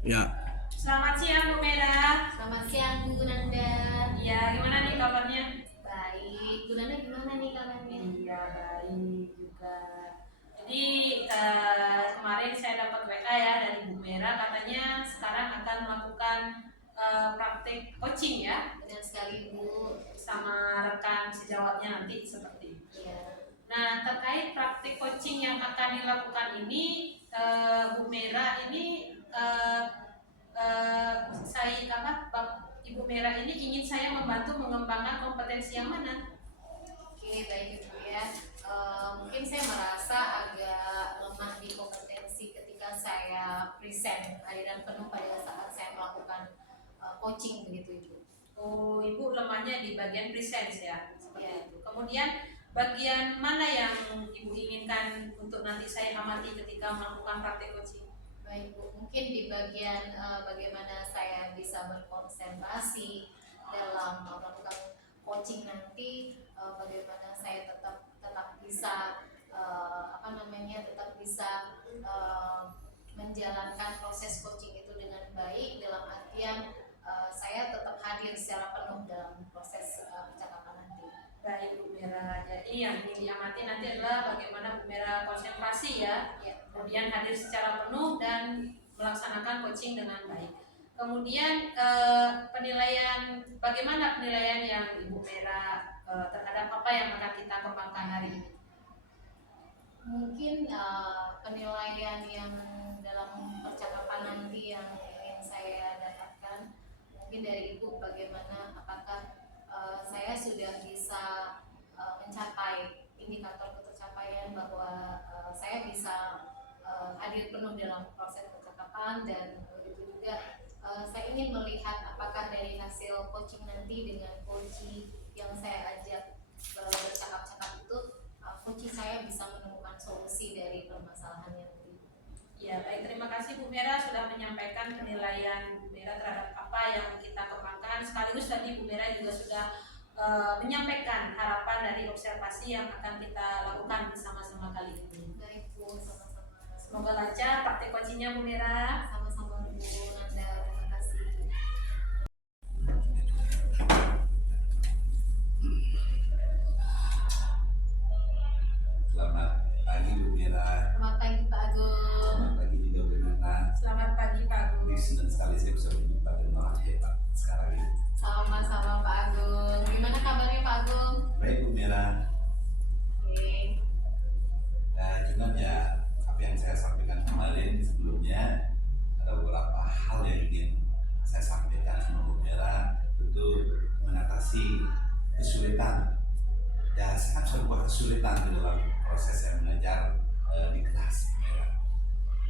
Ya, Selamat siang Bu Mera. Selamat siang Bu Gunanda. Ya, gimana nih kabarnya? Baik, Bu Gunanda gimana nih kabarnya? Iya, baik juga. Jadi kemarin saya dapat WA ya dari Bu Mera, katanya sekarang akan melakukan praktik coaching ya. Benar sekali Bu. Sama rekan sejawatnya nanti seperti itu. Iya. Nah, terkait praktik coaching yang akan dilakukan ini, Bu Mera ini saya Ibu Mera ini ingin saya membantu mengembangkan kompetensi yang mana? Oke, baik Ibu ya. Mungkin saya merasa agak lemah di kompetensi ketika saya present aliran penuh pada saat saya melakukan coaching begitu Ibu. Oh, Ibu lemahnya di bagian present ya, seperti Ya. itu. Kemudian bagian mana yang Ibu inginkan untuk nanti saya amati ketika melakukan praktek coaching? Baik Bu, mungkin di bagian bagaimana saya bisa berkonsentrasi dalam melakukan coaching nanti, bagaimana saya tetap bisa tetap bisa menjalankan proses coaching itu dengan baik, dalam artian saya tetap hadir secara penuh dalam proses percakapan nanti. Baik Bu Mera, jadi yang ingin diamati nanti adalah bagaimana Bu Mera konsentrasi ya, kemudian hadir secara penuh dan melaksanakan coaching dengan baik. Kemudian bagaimana penilaian yang Ibu Mera terhadap apa yang akan kita kembangkan hari ini? Mungkin penilaian yang dalam percakapan nanti yang ingin saya dapatkan mungkin dari Ibu, bagaimana apakah saya sudah bisa mencapai indikator tercapaian bahwa saya bisa hadir penuh dalam proses percakapan, dan begitu juga saya ingin melihat apakah dari hasil coaching nanti dengan coaching yang saya ajak bercakap-cakap itu, coaching saya bisa menemukan solusi dari permasalahannya nanti. Ya, baik, terima kasih Bu Mera sudah menyampaikan penilaian Bu Mera terhadap apa yang kita kembangkan. Sekaligus tadi Bu Mera juga sudah menyampaikan harapan dari observasi yang akan kita lakukan bersama-sama kali ini. Baik Bu, sama-sama. Semoga lancar praktik coachingnya Bu Mera. Sama-sama Bu Nanda, terima kasih. selamat pagi Bu Mira. Selamat pagi Pak Agung. Selamat pagi juga Bu Nana. Selamat pagi Pak Agung. Senang sekali saya bisa berjumpa dengan orang hebat sekarang ini. Sama-sama Pak Agung. Gimana kabarnya Pak Agung? Baik Bu Mira. Oke. Cuma ya apa yang saya sampaikan kemarin sebelumnya, ada beberapa hal yang ingin saya sampaikan sama Bu Mira, tentu mengatasi kesulitan. Ya, sangat sebuah kesulitan di dalam proses saya mengajar di kelas.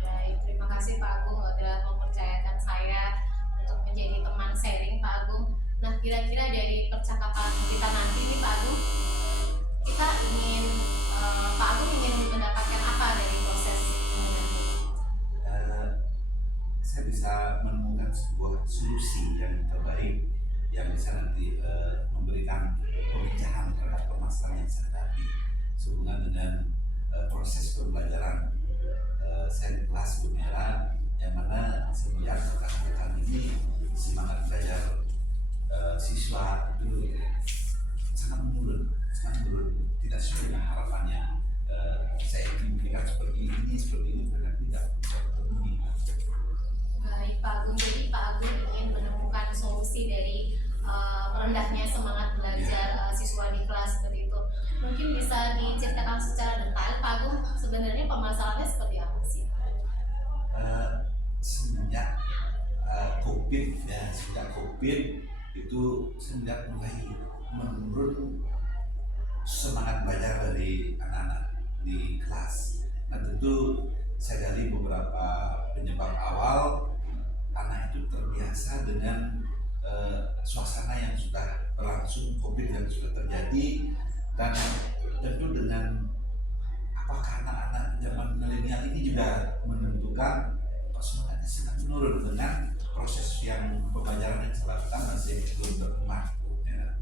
Baik, terima kasih Pak Agung sudah mempercayakan saya untuk menjadi teman sharing Pak Agung. Nah, kira-kira dari percakapan kita nanti nih Pak Agung, kita ingin Pak Agung ingin mendapatkan apa dari proses ini nanti? Saya bisa menemukan sebuah solusi yang terbaik yang bisa nanti memberikan pemijahan terhadap permasalahan yang saya hadapi sehubungan dengan proses pembelajaran saya di kelas Bu Mera, yang mana saya melihat rekan-rekan ini semangat belajar siswa itu sangat menurun, tidak sesuai dengan harapannya. Saya ingin memberikan seperti ini, ternyata tidak terpenuhi. Baik Pak Agung, jadi Pak Agung ingin menemukan solusi dari merendahnya semangat belajar siswa di kelas seperti itu. Mungkin bisa diceritakan secara detail Pak Agung, sebenarnya permasalahannya seperti apa sih? Semenjak COVID itu saya melihat mulai menurun semangat belajar dari anak-anak di kelas. Nah, tentu saya dari beberapa penyebab awal, anak itu terbiasa dengan suasana yang sudah berlangsung, COVID yang sudah terjadi, dan tentu dengan apakah anak-anak zaman milenial ini juga menentukan semangatnya sangat menurun dengan proses yang pembelajaran yang saya lakukan masih belum berkembang. Ya.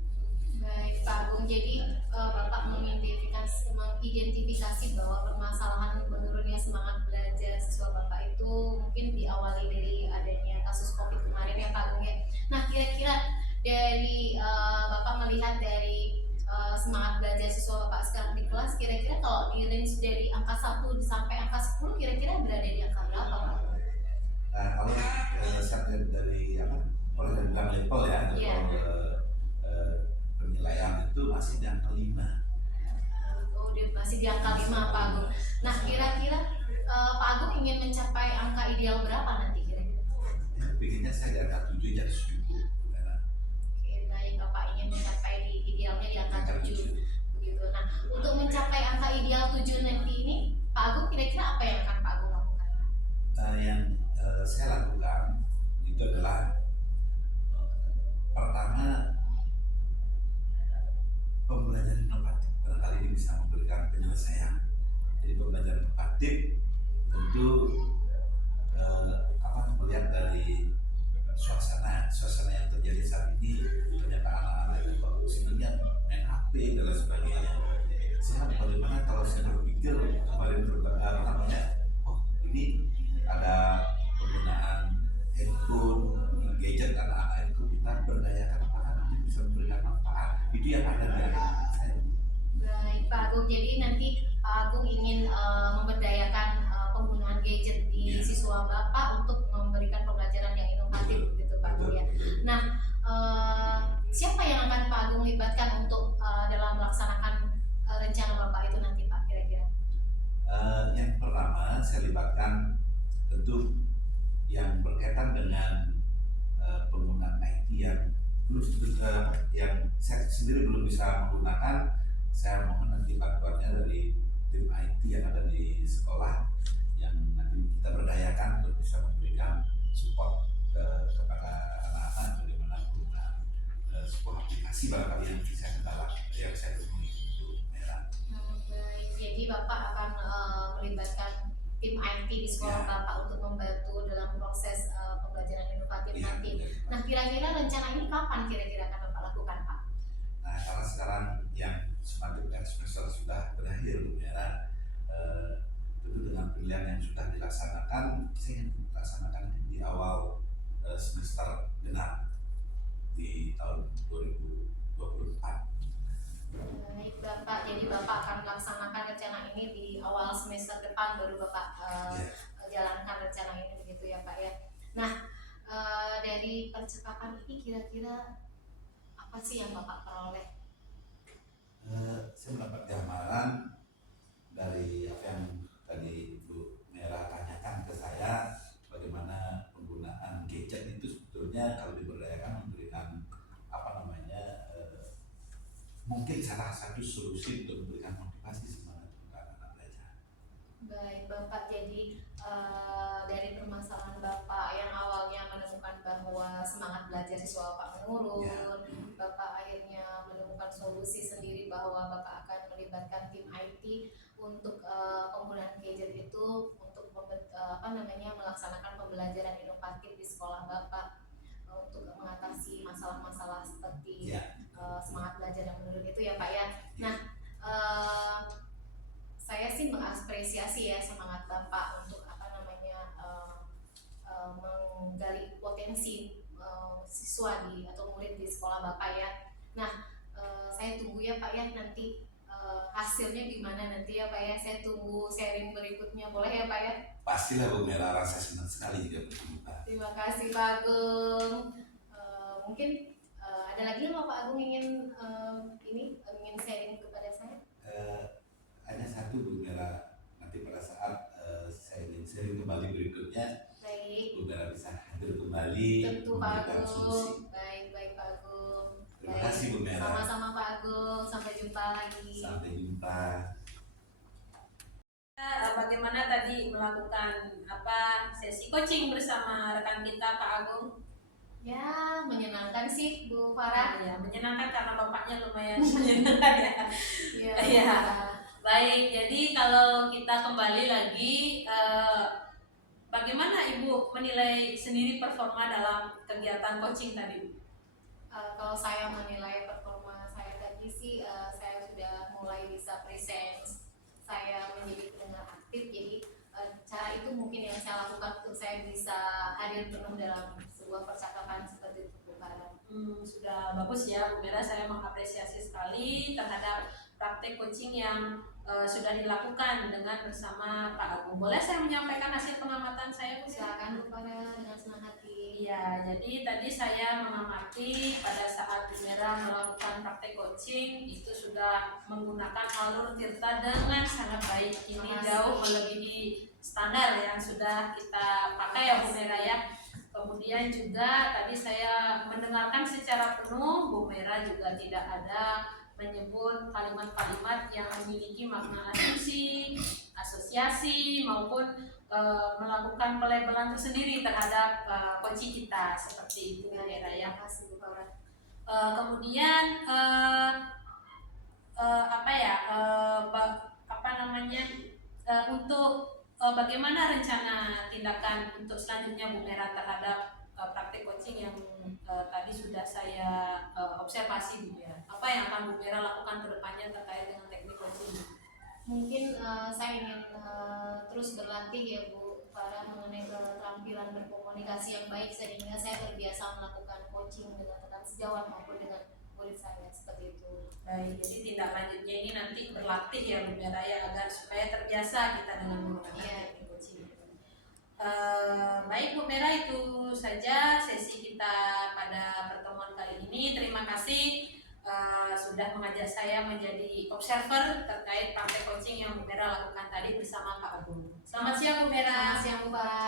Baik Pak Agung, jadi Bapak mengidentifikasi bahwa permasalahan menurunnya semangat belajar siswa Bapak itu mungkin diawali dari adanya masih di angka 5 Pak Agung. Nah kira-kira Pak Agung ingin mencapai angka ideal berapa nanti kira-kira? Ya, pinginnya saya di angka 7 jadi syukur. Oke, baik, Bapak ingin mencapai di idealnya di angka 7 begitu. Nah, untuk mencapai angka ideal 7 nanti ini, Pak Agung kira-kira apa yang akan Pak Agung lakukan? Yang saya lakukan itu adalah pertama, pembelajaran inovatif barangkali ini bisa memberikan penyelesaian. Jadi pembelajaran inovatif tentu melihat dari suasana yang terjadi saat ini, ternyata anak-anak itu kok sebenarnya main HP dan lain sebagainya. Saya bagaimana kalau saya berpikir kemarin oh ini ada penggunaan handphone, gadget anak-anak itu kita berdayakan apakah nanti bisa memberikan manfaat. Itu yang ada di anak-anak saya. Baik Pak Agung, jadi nanti Pak Agung ingin memberdayakan penggunaan gadget di siswa Bapak untuk memberikan pembelajaran yang inovatif begitu Pak Agung ya. Nah, siapa yang akan Pak Agung libatkan untuk dalam melaksanakan rencana Bapak itu nanti Pak kira-kira? Yang pertama saya libatkan tentu yang berkaitan dengan penggunaan IT yang saya sendiri belum bisa menggunakan. Saya mohon nanti bantuannya dari tim IT yang ada di sekolah yang nanti kita berdayakan untuk bisa memberikan support kepada anak-anak bagaimana menggunakan sebuah aplikasi barangkali yang bisa kendala yang saya temui untuk merah. Baik, jadi Bapak akan melibatkan tim IT di sekolah Bapak untuk membantu dalam proses pembelajaran inovatif nanti. Nah, kira-kira rencana ini kapan kira-kira akan Bapak lakukan Pak? Nah, karena sekarang yang semester sudah berakhir, ya, tentu dengan pilihan yang sudah dilaksanakan, saya ingin melaksanakan di awal semester genap di tahun 2024. Baik Bapak, jadi Bapak akan melaksanakan rencana ini di awal semester depan baru Bapak jalankan rencana ini begitu ya Pak ya. Nah, dari percakapan ini kira-kira apa sih yang Bapak peroleh? Saya mendapat gambaran dari apa yang tadi Bu Merah tanyakan ke saya, bagaimana penggunaan gadget itu sebetulnya kalau diberdayakan memberikan mungkin salah satu solusi untuk memberikan motivasi semangat kepada anak belajar. Baik Bapak, jadi dari permasalahan Bapak yang awalnya menemukan bahwa semangat belajar siswa Bapak menurun, Bapak akhirnya menemukan solusi sendiri bahwa Bapak akan melibatkan tim IT untuk penggunaan gadget itu untuk melaksanakan pembelajaran inovatif di sekolah Bapak untuk mengatasi masalah-masalah seperti semangat belajar yang menurun itu ya Pak ya. Nah, saya sih mengapresiasi ya semangat Bapak untuk menggali potensi siswa atau murid di sekolah Bapak ya. Nah, saya tunggu ya Pak ya nanti hasilnya gimana nanti ya Pak ya. Saya tunggu sharing berikutnya, boleh ya Pak ya? Pastilah Bu Merah, rasa senang sekali jika bertemu Pak. Terima kasih Pak Agung. Mungkin ada lagi yang Pak Agung ingin sharing kepada saya? Hanya satu Bu Merah, nanti pada saat saya ingin sharing kembali berikutnya, baik, Bu Merah bisa hadir kembali. Tentu Pak Agung. Baik Pak Agung. Terima kasih Bu Merah. Sama-sama Pak Agung. Sampai jumpa lagi. Sampai jumpa. Bagaimana tadi melakukan sesi coaching bersama rekan kita Pak Agung? Ya, menyenangkan sih Bu Farah. Ya, menyenangkan karena bapaknya lumayan menyenangkan ya. Ya. Baik, jadi kalau kita kembali lagi, bagaimana Ibu menilai sendiri performa dalam kegiatan coaching tadi? Kalau saya menilai performa saya tadi sih, saya sudah mulai bisa present, saya menjadi pendengar aktif, jadi cara itu mungkin yang saya lakukan untuk saya bisa hadir penuh dalam sebuah percakapan seperti itu Bu Farah. Sudah bagus ya Bu Mera, saya mengapresiasi sekali terhadap praktek coaching yang sudah dilakukan dengan bersama Pak Agung. Boleh saya menyampaikan hasil pengamatan saya, Bu? Silakan Bu Farah dengan senang hati. Iya, jadi tadi saya mengamati pada saat Bu Mera melakukan praktek coaching itu sudah menggunakan alur Tirta dengan sangat baik. Ini Makasih. jauh melebihi standar yang sudah kita pakai ya Bu Mera ya. Kemudian juga tadi saya mendengarkan secara penuh Bu Mera juga tidak ada menyebut kalimat-kalimat yang memiliki makna asumsi, asosiasi maupun melakukan pelabelan tersendiri terhadap kunci kita seperti itu Bu Mera ya. Terima kasih Bu Farah. Kemudian untuk bagaimana rencana tindakan untuk selanjutnya Bu Mera terhadap praktik coaching yang tadi sudah saya observasi Bu Mera. Apa yang akan Bu Mera lakukan ke depannya terkait dengan teknik coaching? Mungkin saya ingin terus berlatih ya Bu Farah mengenai keterampilan berkomunikasi yang baik sehingga saya terbiasa melakukan coaching dengan teman sejawat maupun dengan murid saya seperti itu. Baik, jadi tindak lanjutnya ini nanti berlatih ya Bu Mera ya agar supaya terbiasa kita dengan menggunakan teknik coaching. Baik Bu Mera, itu saja sesi kita pada pertemuan kali ini. Terima kasih sudah mengajak saya menjadi observer terkait praktek coaching yang Bu Mera lakukan tadi bersama Pak Agung. Selamat siang Bu Mera. Selamat siang Bu Farah.